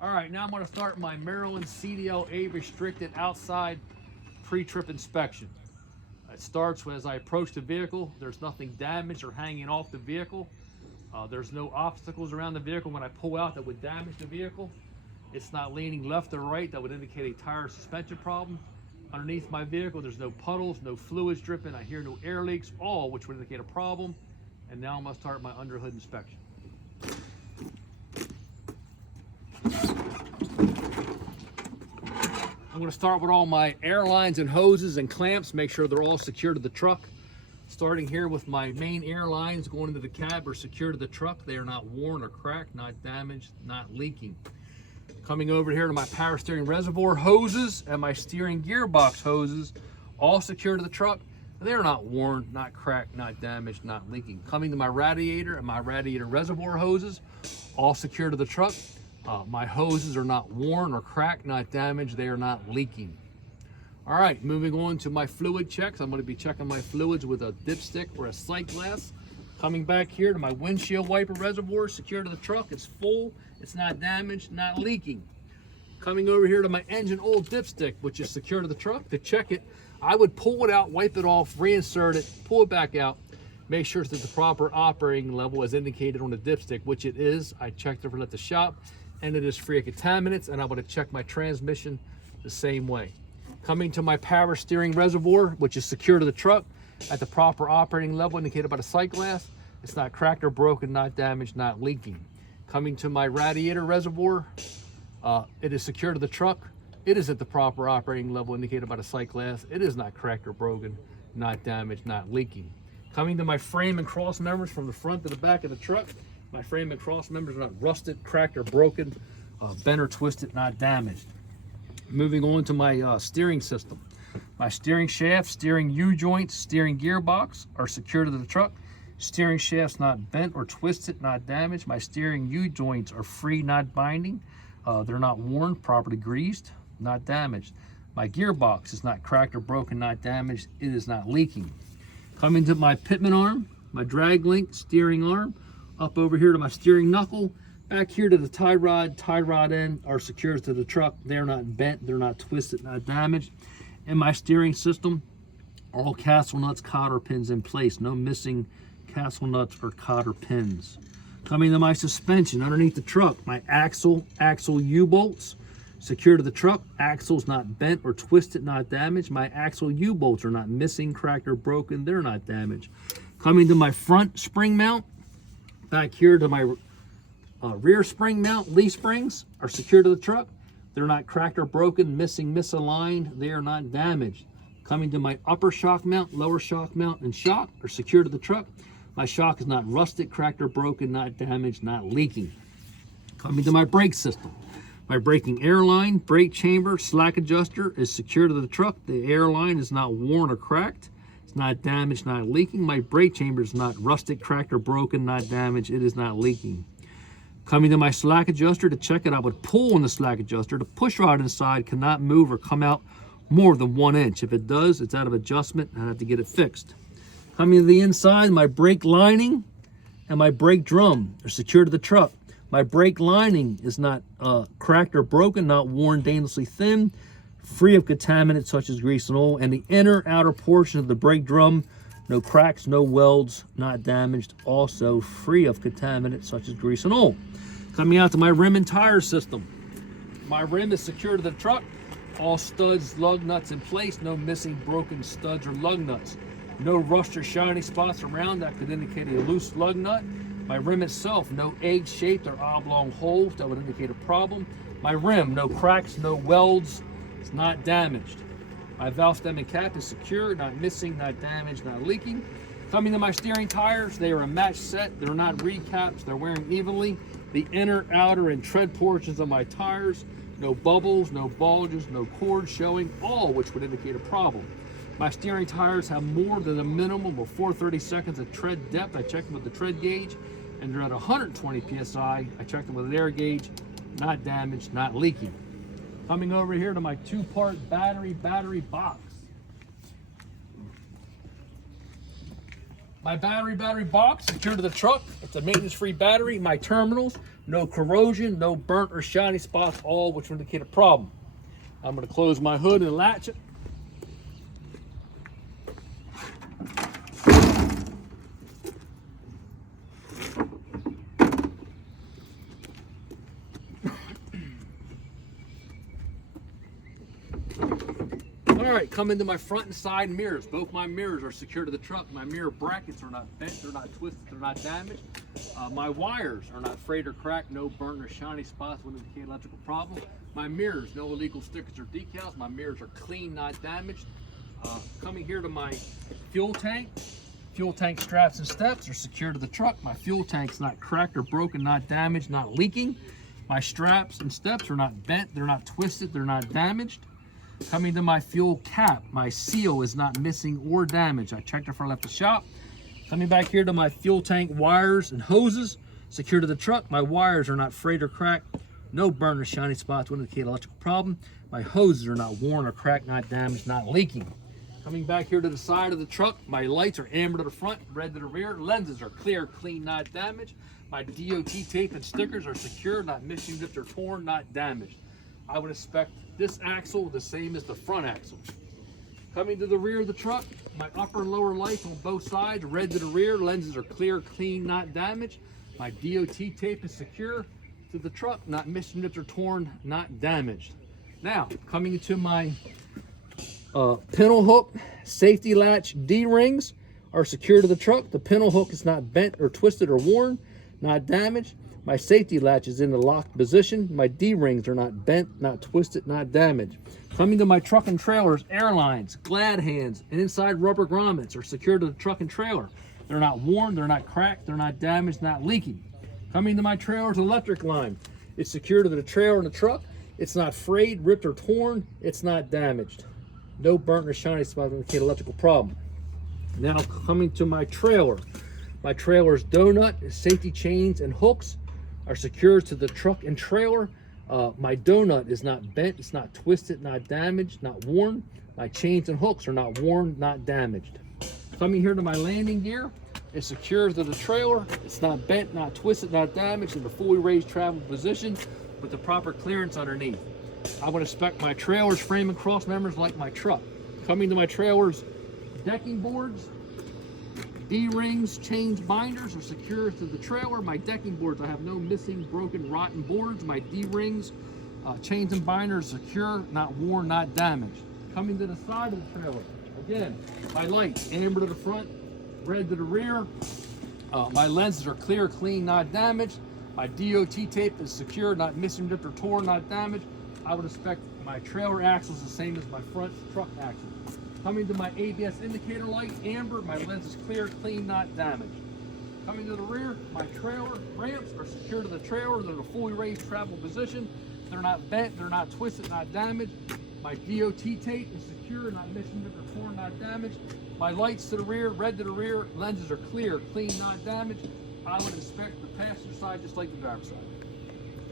All right, now I'm going to start my Maryland CDL-A restricted outside pre-trip inspection. It starts as I approach the vehicle. There's nothing damaged or hanging off the vehicle. There's no obstacles around the vehicle when I pull out that would damage the vehicle. It's not leaning left or right that would indicate a tire suspension problem. Underneath my vehicle, there's no puddles, no fluids dripping. I hear no air leaks, all which would indicate a problem. And now I'm going to start my underhood inspection. I'm going to start with all my air lines and hoses and clamps, make sure they're all secure to the truck. Starting here with my main air lines going into the cab are secure to the truck. They are not worn or cracked, not damaged, not leaking. Coming over here to my power steering reservoir hoses and my steering gearbox hoses, all secure to the truck. They're not worn, not cracked, not damaged, not leaking. Coming to my radiator and my radiator reservoir hoses, all secure to the truck. My hoses are not worn or cracked, not damaged, they are not leaking. All right, moving on to my fluid checks. I'm going to be checking my fluids with a dipstick or a sight glass. Coming back here to my windshield wiper reservoir, secure to the truck. It's full, it's not damaged, not leaking. Coming over here to my engine oil dipstick, which is secure to the truck. To check it, I would pull it out, wipe it off, reinsert it, pull it back out, make sure it's at the proper operating level as indicated on the dipstick, which it is. I checked it at the shop, and it is free of contaminants, and I'm going to check my transmission the same way. Coming to my power steering reservoir, which is secure to the truck, at the proper operating level indicated by the sight glass. It's not cracked or broken, not damaged, not leaking. Coming to my radiator reservoir, it is secure to the truck. It is at the proper operating level indicated by the sight glass. It is not cracked or broken, not damaged, not leaking. Coming to my frame and cross members from the front to the back of the truck, my frame and cross members are not rusted, cracked, or broken, bent or twisted, not damaged. Moving on to my steering system. My steering shaft, steering U-joints, steering gearbox are secure to the truck. Steering shafts not bent or twisted, not damaged. My steering U-joints are free, not binding. They're not worn, properly greased, not damaged. My gearbox is not cracked or broken, not damaged. It is not leaking. Coming to my pitman arm, my drag link steering arm, up over here to my steering knuckle, back here to the tie rod end are secured to the truck. They're not bent, they're not twisted, not damaged. In my steering system, all castle nuts, cotter pins in place. No missing castle nuts or cotter pins. Coming to my suspension underneath the truck, my axle U-bolts secure to the truck. Axle's not bent or twisted, not damaged. My axle U-bolts are not missing, cracked, or broken. They're not damaged. Coming to my front spring mount, back here to my rear spring mount, leaf springs are secure to the truck. They're not cracked or broken, missing, misaligned. They are not damaged. Coming to my upper shock mount, lower shock mount, and shock are secure to the truck. My shock is not rusted, cracked, or broken, not damaged, not leaking. Coming to my brake system. My braking air line, brake chamber, slack adjuster is secure to the truck. The air line is not worn or cracked. It's not damaged, not leaking. My brake chamber is not rusted, cracked, or broken, not damaged. It is not leaking. Coming to my slack adjuster, to check it, I would pull on the slack adjuster. The push rod inside cannot move or come out more than 1 inch. If it does, it's out of adjustment and I have to get it fixed. Coming to the inside, my brake lining and my brake drum are secure to the truck. My brake lining is not cracked or broken, not worn, dangerously thin, free of contaminants such as grease and oil. And the inner outer portion of the brake drum, no cracks, no welds, not damaged, also free of contaminants such as grease and oil. Coming out to my rim and tire system. My rim is secure to the truck. All studs, lug nuts in place, no missing broken studs or lug nuts. No rust or shiny spots around that could indicate a loose lug nut. My rim itself, no egg-shaped or oblong holes that would indicate a problem. My rim, no cracks, no welds, it's not damaged. My valve stem and cap is secure, not missing, not damaged, not leaking. Coming to my steering tires, they are a match set. They're not recaps, they're wearing evenly. The inner, outer, and tread portions of my tires, no bubbles, no bulges, no cords showing, all which would indicate a problem. My steering tires have more than a minimum of 4/32 of tread depth. I checked them with the tread gauge, and they're at 120 PSI. I checked them with an air gauge, not damaged, not leaking. Coming over here to my two-part battery box. My battery box secured to the truck. It's a maintenance-free battery. My terminals, no corrosion, no burnt or shiny spots, all which would indicate a problem. I'm going to close my hood and latch it. All right, come into my front and side mirrors. Both my mirrors are secured to the truck. My mirror brackets are not bent, they're not twisted, they're not damaged. My wires are not frayed or cracked, no burnt or shiny spots would indicate electrical problem. My mirrors, no illegal stickers or decals. My mirrors are clean, not damaged. Coming here to my fuel tank straps and steps are secured to the truck. My fuel tank's not cracked or broken, not damaged, not leaking. My straps and steps are not bent, they're not twisted, they're not damaged. Coming to my fuel cap, my seal is not missing or damaged. I checked it before I left the shop. Coming back here to my fuel tank wires and hoses, secured to the truck. My wires are not frayed or cracked. No burn or shiny spots would indicate electrical problem. My hoses are not worn or cracked, not damaged, not leaking. Coming back here to the side of the truck, my lights are amber to the front, red to the rear. Lenses are clear, clean, not damaged. My DOT tape and stickers are secure, not missing, ripped, or torn, not damaged. I would expect this axle the same as the front axle. Coming to the rear of the truck, my upper and lower lights on both sides, red to the rear. Lenses are clear, clean, not damaged. My DOT tape is secure to the truck, not missing, ripped, or torn, not damaged. Now, coming into my pintle hook, safety latch D-rings are secure to the truck. The pintle hook is not bent or twisted or worn, not damaged. My safety latch is in the locked position. My D-rings are not bent, not twisted, not damaged. Coming to my truck and trailers, airlines, glad hands, and inside rubber grommets are secured to the truck and trailer. They're not worn, they're not cracked, they're not damaged, not leaking. Coming to my trailer's electric line, it's secured to the trailer and the truck. It's not frayed, ripped, or torn. It's not damaged. No burnt or shiny spots indicate electrical problem. Now coming to my trailer. My trailer's donut, safety chains, and hooks are secured to the truck and trailer. My donut is not bent, it's not twisted, not damaged, not worn. My chains and hooks are not worn, not damaged. Coming here to my landing gear, it's secured to the trailer. It's not bent, not twisted, not damaged, in the fully raised travel position with the proper clearance underneath. I would expect my trailer's frame and cross members like my truck. Coming to my trailer's decking boards, D-rings, chains, binders are secured to the trailer. My decking boards, I have no missing, broken, rotten boards. My D-rings, chains and binders secure, not worn, not damaged. Coming to the side of the trailer, again, my lights, amber to the front, red to the rear. My lenses are clear, clean, not damaged. My DOT tape is secure, not missing, ripped, or torn, not damaged. I would expect my trailer axle is the same as my front truck axle. Coming to my ABS indicator light, amber, my lens is clear, clean, not damaged. Coming to the rear, my trailer ramps are secured to the trailer. They're in a fully raised travel position. They're not bent, they're not twisted, not damaged. My DOT tape is secure, not missing, ripped, or torn, not damaged. My lights to the rear, red to the rear, lenses are clear, clean, not damaged. I would inspect the passenger side just like the driver's side.